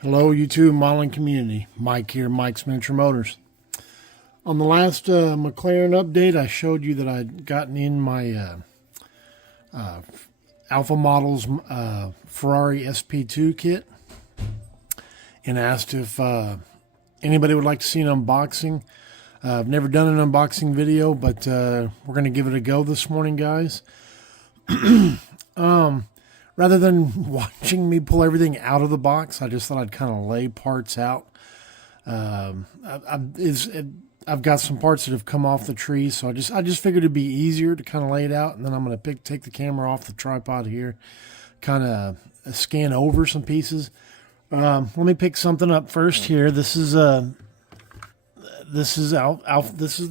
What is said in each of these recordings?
Hello, YouTube modeling community. Mike here, Mike's Miniature Motors. On the last McLaren update, I showed you that I'd gotten in my Alpha Models Ferrari SP2 kit and asked if anybody would like to see an unboxing. I've never done an unboxing video, but we're going to give it a go this morning, guys. Rather than watching me pull everything out of the box, I just thought I'd kind of lay parts out. I've got some parts that have come off the tree, so I just figured it'd be easier to kind of lay it out, and then I'm going to take the camera off the tripod here, kind of scan over some pieces. Let me pick something up first here. This is the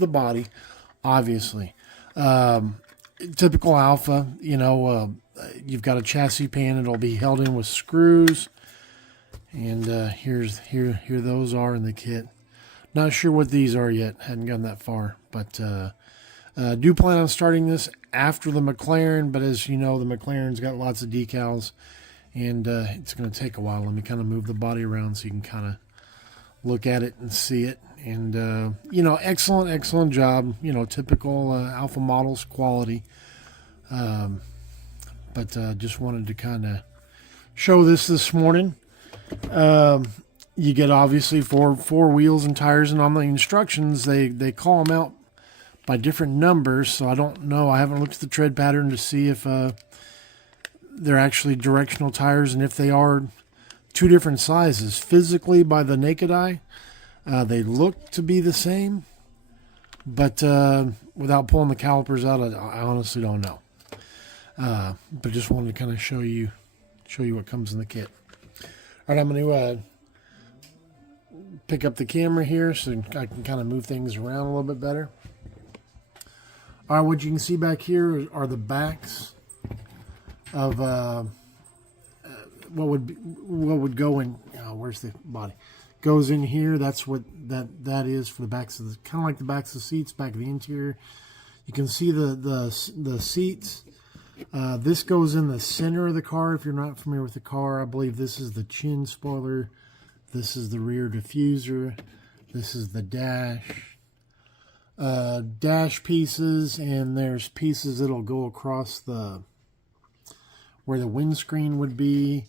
body, obviously. Typical Alpha, you've got a chassis pan. It'll be held in with screws, and here those are in the kit. Not sure what these are yet. Hadn't gotten that far, but do plan on starting this after the McLaren. But as you know, the McLaren's got lots of decals, and it's going to take a while. Let me kind of move the body around so you can kind of look at it and see it. And excellent job. Typical Alpha Models quality. But just wanted to kind of show this morning. You get obviously four wheels and tires, and on the instructions they call them out by different numbers. So I don't know. I haven't looked at the tread pattern to see if they're actually directional tires, and if they are two different sizes. Physically, by the naked eye, they look to be the same, but without pulling the calipers out, I honestly don't know. But just wanted to kind of show you what comes in the kit. All right, I'm going to pick up the camera here so I can kind of move things around a little bit better. All right, what you can see back here are the backs of what would go in. Where's the body? Goes in here. That's what that is for the backs of the, kind of like the backs of the seats, back of the interior. You can see the seats. This goes in the center of the car. If you're not familiar with the car, I believe this is the chin spoiler. This is the rear diffuser. This is the dash pieces, and there's pieces that'll go across where the windscreen would be.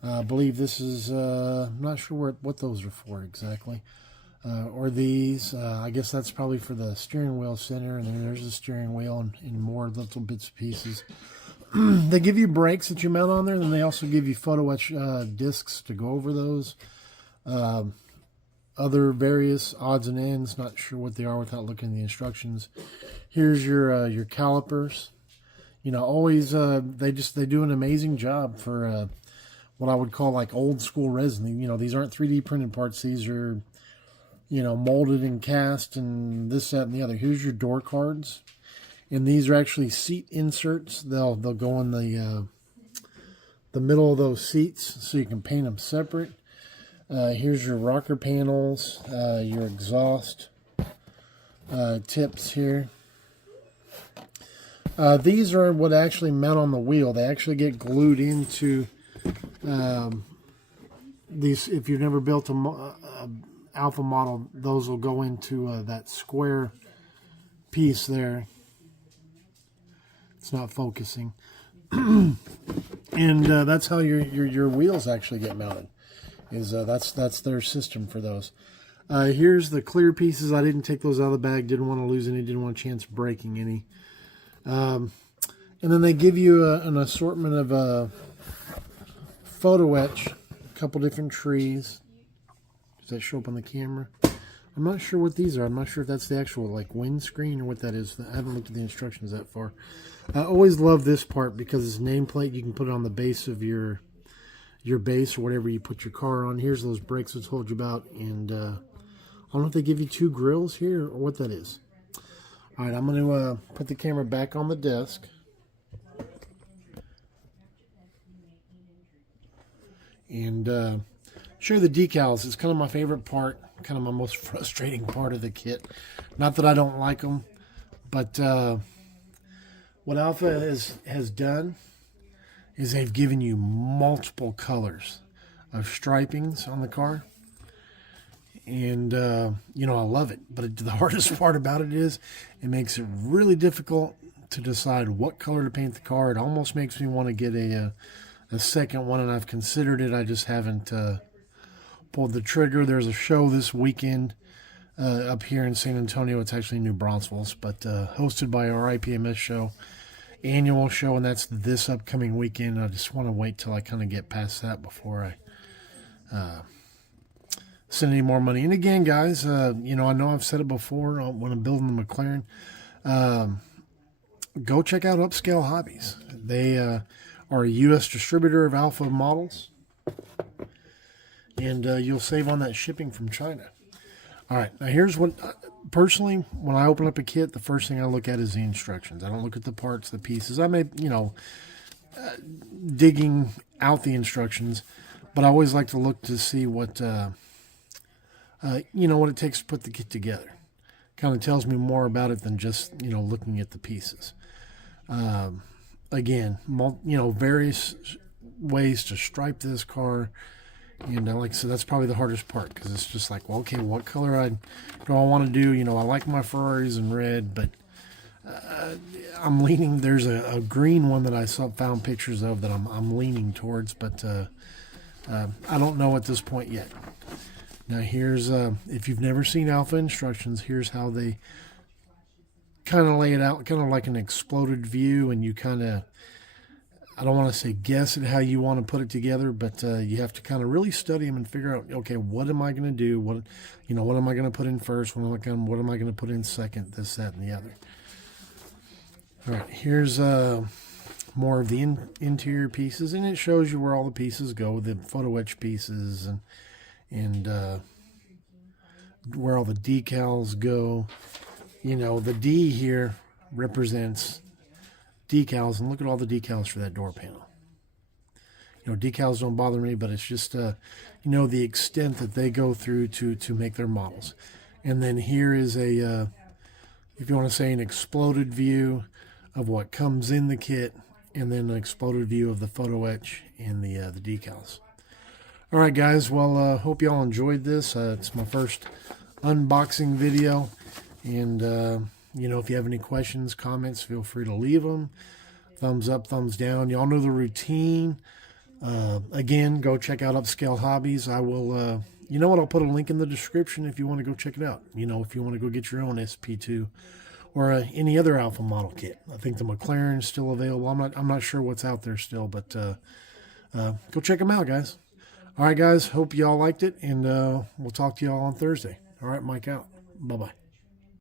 I believe this is, I'm not sure what those are for exactly. Or these, I guess that's probably for the steering wheel center, and then there's the steering wheel and more little bits and pieces. They give you brakes that you mount on there, and then they also give you photo etch discs to go over those. Other various odds and ends, not sure what they are without looking at the instructions. Here's your calipers. Always they do an amazing job for what I would call like old school resin. These aren't 3D printed parts. These are molded and cast and this, that, and the other. Here's your door cards, and these are actually seat inserts. They'll go in the middle of those seats, so you can paint them separate. Here's your rocker panels, your exhaust tips here. These are what actually mount on the wheel. They actually get glued into these. If you've never built a Alpha model, those will go into that square piece there. It's not focusing. And that's how your wheels actually get mounted. That's their system for those. Here's the clear pieces. I didn't take those out of the bag. Didn't want to lose any. Didn't want a chance of breaking any. And then they give you an assortment of photo etch, a couple different trees. Does that show up on the camera? I'm not sure what these are. I'm not sure if that's the actual like windscreen or what that is. I haven't looked at the instructions that far. I always love this part because it's nameplate. You can put it on the base of your base or whatever you put your car on. Here's those brakes I told you about, and I don't know if they give you two grills here or what that is. All right, I'm going to put the camera back on the desk. And show you the decals. It's kind of my favorite part, kind of my most frustrating part of the kit. Not that I don't like them, but what Alpha has done is they've given you multiple colors. of stripings on the car. And, you know, I love it. But the hardest part about it is it makes it really difficult to decide what color to paint the car. It almost makes me want to get a second one, and I've considered it. I just haven't pulled the trigger. There's a show this weekend up here in San Antonio. It's actually New Braunfels, but hosted by our IPMS show, annual show, and that's this upcoming weekend. I just want to wait till I kind of get past that before I send any more money. And again, guys, you know, I know I've said it before when I'm building the McLaren. Go check out Upscale Hobbies. They are a U.S. distributor of Alpha models, and you'll save on that shipping from China. All right, now here's what, personally, when I open up a kit, the first thing I look at is the instructions. I don't look at the parts, the pieces. I may, you know, digging out the instructions, but I always like to look to see what, you know, what it takes to put the kit together. Kind of tells me more about it than just, you know, looking at the pieces. Again, you know, various ways to stripe this car. And like I said, that's probably the hardest part, because it's just like, well, okay, what color do I want to do? You know, I like my Ferraris in red, but I'm leaning. There's a green one that I found pictures of that I'm leaning towards, but I don't know at this point yet. Now here's if you've never seen Alpha instructions, here's how they kind of lay it out, kind of like an exploded view, and you kind of, I don't want to say guess at how you want to put it together, but you have to kind of really study them and figure out, okay, what am I going to do? What, you know, what am I going to put in first? What am I going to put in second? This, that, and the other. All right, here's more of the interior pieces, and it shows you where all the pieces go, the photo etch pieces, and where all the decals go. You know, the D here represents decals, and look at all the decals for that door panel. You know, decals don't bother me, but it's just, you know, the extent that they go through to make their models. And then here is a, if you want to say, an exploded view of what comes in the kit, and then an exploded view of the photo etch and the decals. All right, guys. Well, hope you all enjoyed this. It's my first unboxing video, and you know, if you have any questions, comments, feel free to leave them. Thumbs up, thumbs down. Y'all know the routine. Again, go check out Upscale Hobbies. I will, you know what? I'll put a link in the description if you want to go check it out. You know, if you want to go get your own SP2 or any other Alpha model kit. I think the McLaren is still available. I'm not sure what's out there still, but go check them out, guys. All right, guys. Hope y'all liked it, and we'll talk to y'all on Thursday. All right, Mike out. Bye-bye.